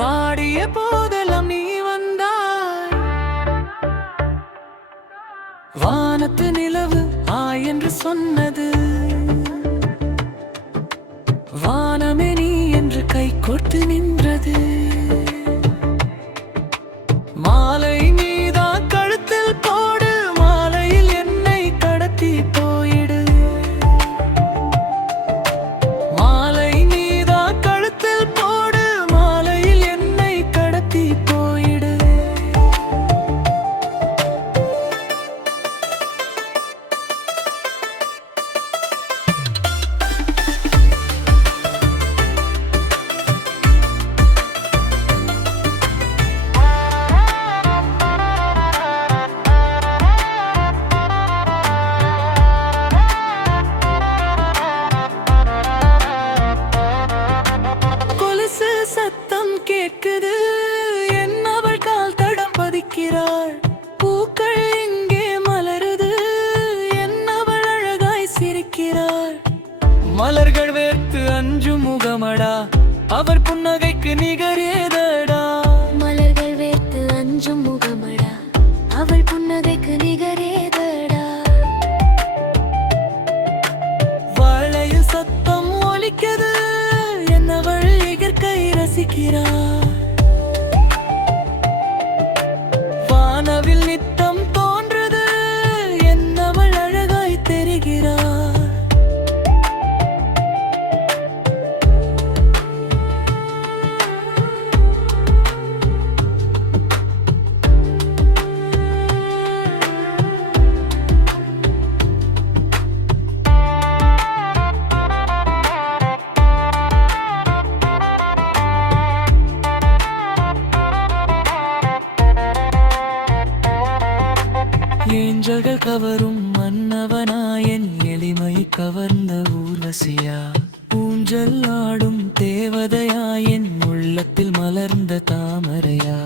வாடிய போதெல்லாம் நீ வந்தாய். வானத்து நிலவு என்று சொன்னது. வானமே நீ என்று கை கோர்த்து நின்றது. மாலை மீதா கழுத்தில் போடு, மாலையில் என்னை கடத்தி போயிடு. மாலை மீதா கழுத்தில் போடு, மாலையில் என்னை கடத்தி போயிடு. சத்தம் கேட்குது, என்னவள் கால் தடம் பதிக்கிறாள். பூக்கள் இங்கே மலருது, என்னவள் அழகாய் சிரிக்கிறாள். மலர்கள் வேர்த்து அஞ்சும் முகமடா, அவர் புன்னகைக்கு நிகரேதடா. மலர்கள் வேர்த்து அஞ்சும் முகமடா, அவள் புன்னகைக்கு நிகரேதடா. வாழையில் சத்தம் ஒலிக்குது, என்னவள் இயற்கை ரசிக்கிறார். வானவில் நித்தம் தோன்றுது, என்னவள் அழகாய் தெரிகிறார். ஏஞ்சல்கள் கவரும் மன்னவனாயன் எளிமை கவர்ந்த ஊர்வசியா. ஊஞ்சல் ஆடும் தேவதையாயன் உள்ளத்தில் மலர்ந்த தாமரையா.